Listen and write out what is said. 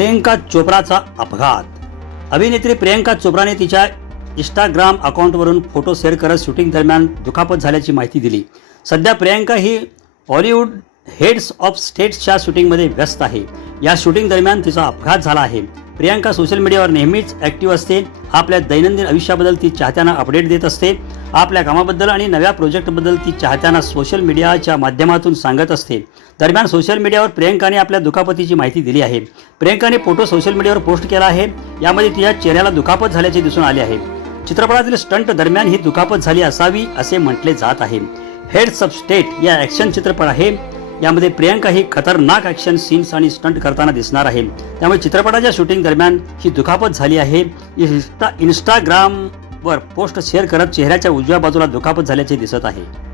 प्रियंका चोप्राचा अपघात. अभिनेत्री प्रियंका चोप्राने तिच्या इंस्टाग्राम अकाउंटवरून फोटो शेअर करत शूटिंग दरम्यान दुखापत झाल्याची माहिती दिली. सध्या प्रियंका ही हॉलिवूड हेड्स ऑफ स्टेट्सच्या शूटिंगमध्ये व्यस्त आहे. या शूटिंग दरम्यान तिचा अपघात झाला आहे. प्रियंका सोशल मीडियावर नेहमीच ॲक्टिव्ह असते. आपल्या दैनंदिन आयुष्याबद्दल ती चाहत्यांना अपडेट देत असते. आपल्या कामाबद्दल आणि नव्या प्रोजेक्टबद्दल ती चाहत्यांना सोशल मीडियाच्या माध्यमातून सांगत असते. दरम्यान सोशल मीडियावर प्रियंकाने आपल्या दुखापतीची माहिती दिली आहे. प्रियंकाने फोटो सोशल मीडियावर पोस्ट केला आहे. यामध्ये तिच्या चेहऱ्याला दुखापत झाल्याचे दिसून आले आहे. चित्रपटातील स्टंट दरम्यान ही दुखापत झाली असावी असे म्हटले जात आहे. हेड्स ऑफ स्टेट या ॲक्शन चित्रपट आहे. यामध्ये प्रियंका ही खतरनाक ॲक्शन सीन्स आणि स्टंट करताना दिसणार आहे. त्यामुळे चित्रपटाच्या शूटिंग दरम्यान ही दुखापत झाली आहे. इन्स्टा वर पोस्ट शेअर करत चेहऱ्याच्या उजव्या बाजूला दुखापत झाल्याचे दिसत आहे.